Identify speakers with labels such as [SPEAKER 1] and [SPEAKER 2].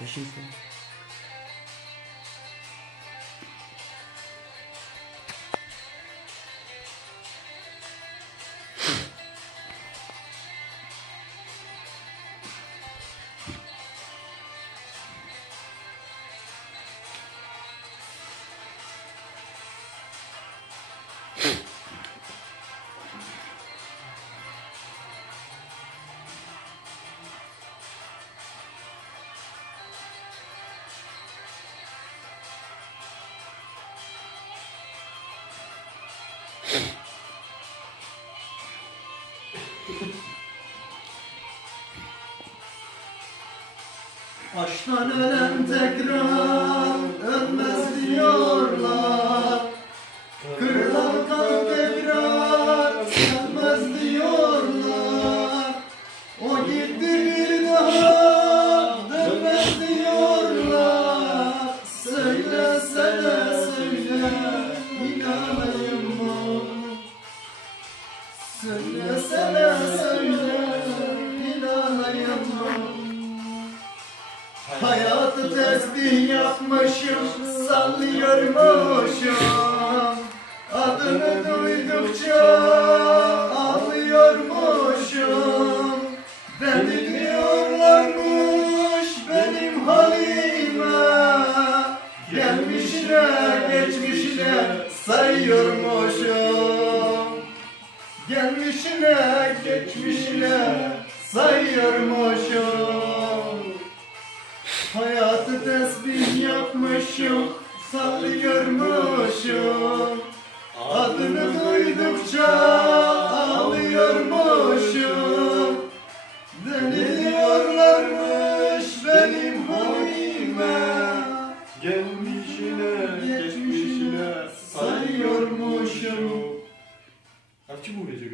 [SPEAKER 1] Christensen.
[SPEAKER 2] Aşktan ölen tekrar Söylesene söyle inanayım mı? Hayatı tesbih yapmışım, sallıyormuşum Adını duydukça ağlıyormuşum. Beni diyorlarmış benim halime. Gelmişine geçmişine sayıyormuşum Gelmişine geçmişine sayıyormuşum Hayatı tesbih yapmışım, sallıyormuşum Adını duydukça ağlıyormuşum. Diyorlarmış benim halime.
[SPEAKER 3] Gelmişine,
[SPEAKER 2] Geçmişine sayıyormuşum
[SPEAKER 3] 같이 보게 저기.